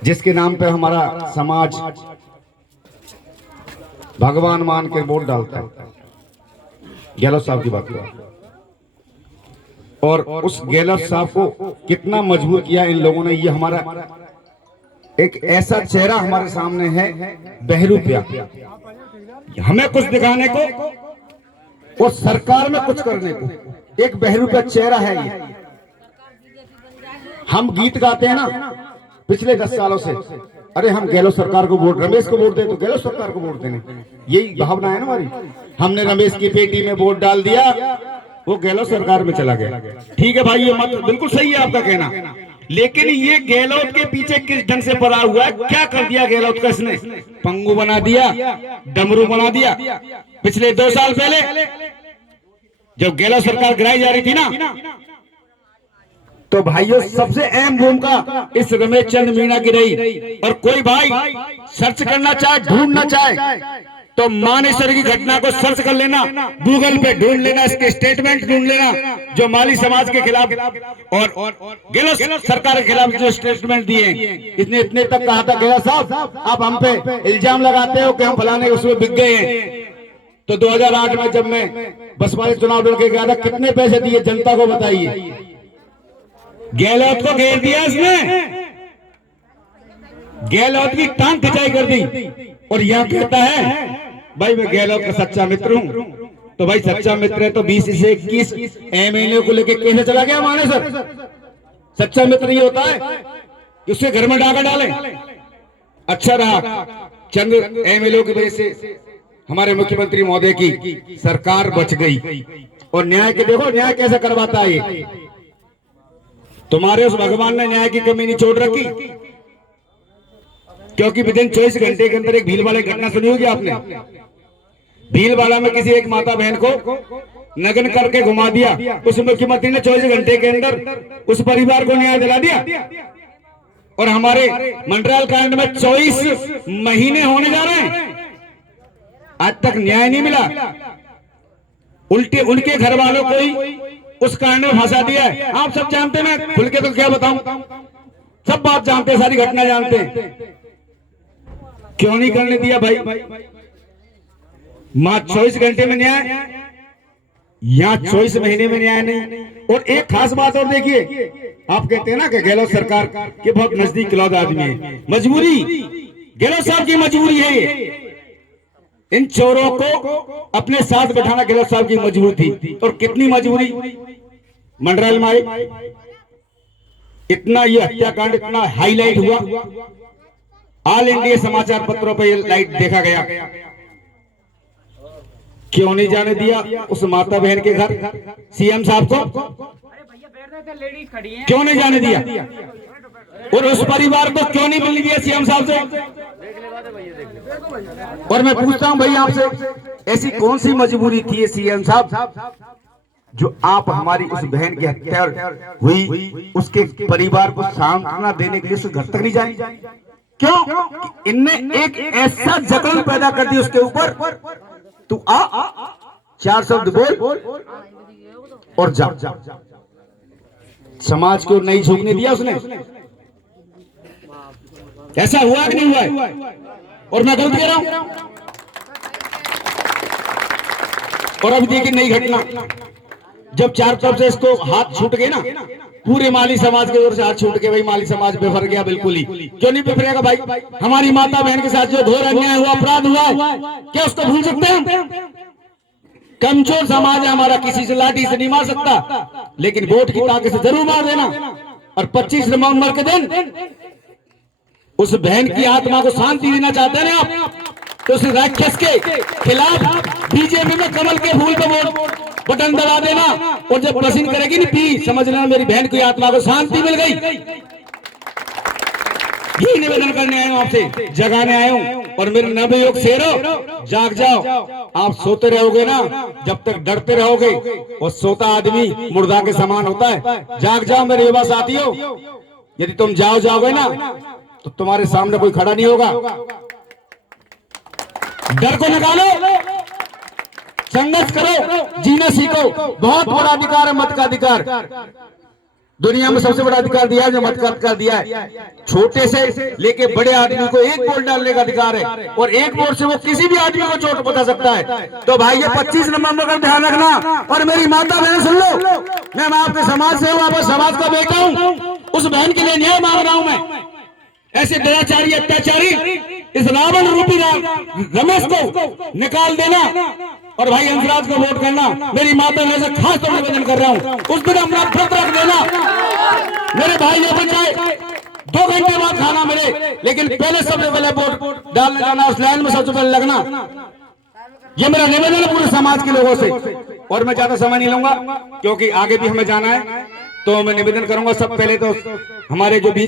जिसके नाम पे हमारा समाज भगवान मान के वोट डालता है। गहलोत साहब की बात करो, और उस गहलोत साहब को कितना मजबूर किया इन लोगों ने। ये हमारा एक ऐसा चेहरा हमारे सामने है, बहरूपिया, हमें कुछ दिखाने को और सरकार में कुछ करने को। एक बहरूपिया चेहरा है ये। हम गीत गाते हैं ना पिछले 10 सालों से, अरे हम गहलोत सरकार को वोट, रमेश को वोट दे तो गहलोत सरकार को वोट देने, यही भावना है ना हमारी। हमने रमेश की पेटी में वोट डाल दिया, वो गहलोत सरकार में चला गया। ठीक है भाई, ये मत बिल्कुल सही है आपका कहना, लेकिन ये गहलोत के पीछे किस ढंग से पड़ा हुआ है, क्या कर दिया गहलोत का इसने? पंगु बना दिया, डमरू बना दिया। पिछले 2 साल पहले जब गहलोत सरकार गिराई जा रही थी ना, तो भाइयों सबसे अहम भूमिका इस रमेश चंद मीणा की रही। और कोई भाई सर्च करना चाहे, ढूंढना चाहे, तो मानेसर की घटना को सर्च कर लेना, गूगल पे ढूंढ लेना, इसके स्टेटमेंट ढूंढ लेना, जो माली समाज के खिलाफ और गहलोत सरकार के खिलाफ जो स्टेटमेंट दिए। इसने इतने तक कहा था, गहलोत साहब आप हम पे इल्जाम लगाते हो कि हम फलाने उसमें बिक गए हैं। तो 2008 में जब मैं बसपा के चुनाव लड़ के गया था, कितने पैसे दिए जनता को बताइए? गहलोत को घेर दिया इसने, गहलोत की टांग खिंचाई कर दी। और यह कहता है भाई मैं गहलोत का सच्चा मित्र हूं। तो भाई सच्चा मित्र है तो 20 से 21 एमएलए को लेके कैसे चला गया मानेसर? सच्चा मित्र ये होता है कि उसके घर में डाका डालें। अच्छा रहा, चंद एमएलए की वजह से हमारे मुख्यमंत्री महोदय की सरकार बच गई। और न्याय के देखो न्याय कैसे करवाता है ये। तुम्हारे उस भगवान ने न्याय की कमी नहीं छोड़ रखी, क्योंकि विदिन 24 घंटे के अंदर एक भीलवाड़ा की घटना सुनी होगी आपने। भीलवाड़ा में किसी एक माता बहन को नग्न करके घुमा दिया, उस मुख्यमंत्री ने 24 घंटे के अंदर उस परिवार को न्याय दिला दिया। और हमारे मंडराल कांड में 24 महीने होने जा रहे हैं, आज तक न्याय नहीं मिला। उल्टे उनके घर वालों को ही उस कांड में फंसा दिया है। आप सब जानते हैं, मैं खुल के तो क्या बताऊं, सब बात जानते हैं, सारी घटना जानते हैं। क्यों नहीं करने दिया भाई? मात्र 24 घंटे में न्याय, यहां 24 महीने में न्याय नहीं। और एक खास बात और देखिए, आप कहते हैं ना कि गहलोत सरकार के बहुत नजदीक क्लौद आदमी है। मजबूरी, गहलोत साहब की मजबूरी है ये। इन चोरों को अपने साथ बैठाना गहलोत साहब की मजबूरी थी। और कितनी मजबूरी, मंडराल में इतना ये हत्याकांड इतना हाईलाइट हुआ, ऑल इंडिया समाचार पत्रों पर ये लाइट देखा गया। क्यों नहीं जाने दिया उस माता बहन के घर सीएम साहब को? क्यों नहीं जाने दिया? और उस परिवार को क्यों नहीं मिलने दिया सीएम साहब से? और मैं पूछता हूं भाई आपसे, ऐसी कौन सी मजबूरी थी सीएम साहब जो आप हमारी उस बहन की हत्या हुई उसके परिवार को सांत्वना देने के लिए उस घर तक नहीं जाए? क्यों? इनने एक ऐसा जख्म पैदा कर दिया उसके ऊपर, तू आ 4 शब्द बोल और जा। समाज को नहीं झुकने दिया उसने। ऐसा हुआ कि नहीं हुआ है? और मैं गलत कह रहा हूं? और अब देखिए नई घटना, जब चार तरफ से इसको हाथ छूट गए ना, पूरे माली समाज के ओर से हाथ छूट के, भाई माली समाज बिफर गया बिल्कुल ही। क्यों नहीं बिफरेगा भाई? हमारी माता बहन के साथ जो घोर अन्याय हुआ, अपराध हुआ, क्या उसको भूल सकते हैं? कमजोर समाज है हमारा, किसी से लाठी से नहीं मार सकता, लेकिन वोट की ताकत से जरूर मार देना। और 25 नवंबर के दिन उस बहन की आत्मा को शांति देना चाहते हैं आप, तो उस राक्षस के खिलाफ बीजेपी में कमल के फूल पे वोट बटन दबा देना। और जब पसीन करेगी नहीं पी, समझ लेना मेरी बहन की आत्मा को शांति मिल गई। यही निवेदन करने आया हूं आपसे, जगाने आया हूं। और मेरे नवयुवक शेरों, जाग जाओ। आप सोते रहोगे ना, जब तक डरते रहोगे, और सोता आदमी मुर्दा के समान होता है। जाग जाओ मेरे युवा साथियों, यदि तुम जाओगे ना तो तुम्हारे सामने कोई खड़ा नहीं होगा। डर को निकालो, संघर्ष करो, जीना सीखो। बहुत बड़ा अधिकार है मत का अधिकार। दुनिया में सबसे बड़ा अधिकार दिया है जो मताधिकार दिया है। छोटे से लेके बड़े आदमी को एक वोट डालने का अधिकार है और एक वोट से वो किसी भी आदमी को चोट पहुंचा सकता है। तो भाई ये 25 नवंबर का ध्यान रखना। और मेरी माता बहन सुन लो, मैं आपके समाज से हूँ, आप समाज का बेटा हूँ, उस बहन के लिए न्याय मांग रहा हूं मैं। ऐसे दुराचारी अत्याचारी इस रावण रूपी रमेश को निकाल देना और भाई हंसराज को वोट करना। मेरी माता बहन से खास तौर पर निवेदन कर रहा हूं, उस दिन हम नफरत रख देना। मेरे भाई ने बचाए 2 घंटे बाद खाना मिले, लेकिन पहले सबसे पहले वोट डालने जाना, उस लाइन में सबसे पहले लगना। ये मेरा निवेदन है पूरे समाज के लोगों से। और मैं ज्यादा समय नहीं लूंगा क्योंकि आगे भी हमें जाना है, तो मैं निवेदन करूंगा सब पहले तो हमारे जो बीच